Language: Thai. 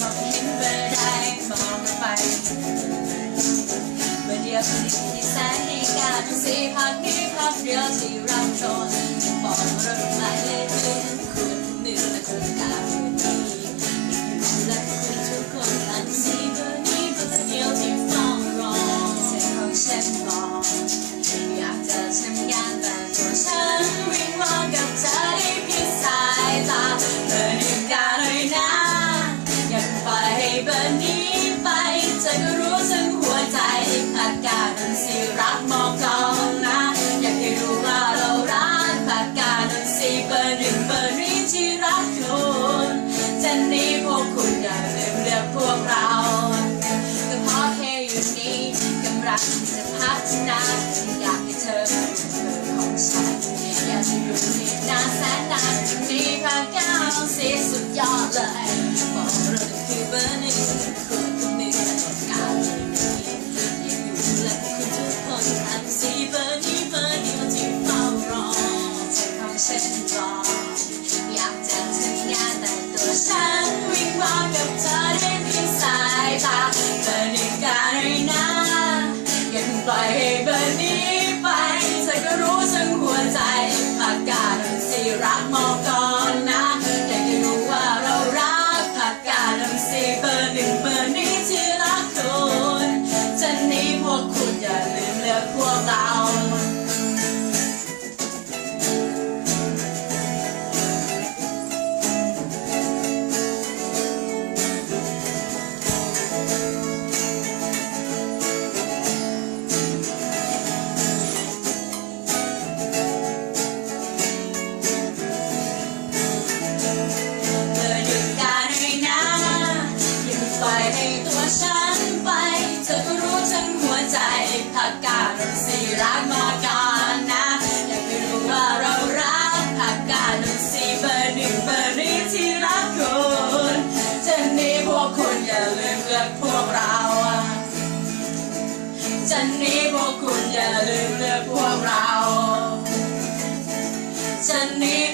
มองเห็นเมื่อมองกันไปเมื่อเดียวที่ที่แสนให้การสีพักนี้พักเดียวที่รับชมบอกเรื่องหมาเลข เราก็เพราะเธออยู่นี้กำลังจะพัฒนาอยากให้เธอเป็นเธอของฉันอยากจะอยู่ในนาแสนนานมีดนี้าก้าวสีสุดยอดเลยบอกเราคือเบอร์หนึ่ง ใจผักกาดสีรักมาก่อนนะอยากใดูว่าเรารักผักกาดสีเบอร์หนึ่งเบอร์นี้ที่รักคุณจะนี้พวกคุณอย่าลืมเลือกพวกเราจะนี้พวกคุณอย่าลืมเลือกพวกเราจะนี้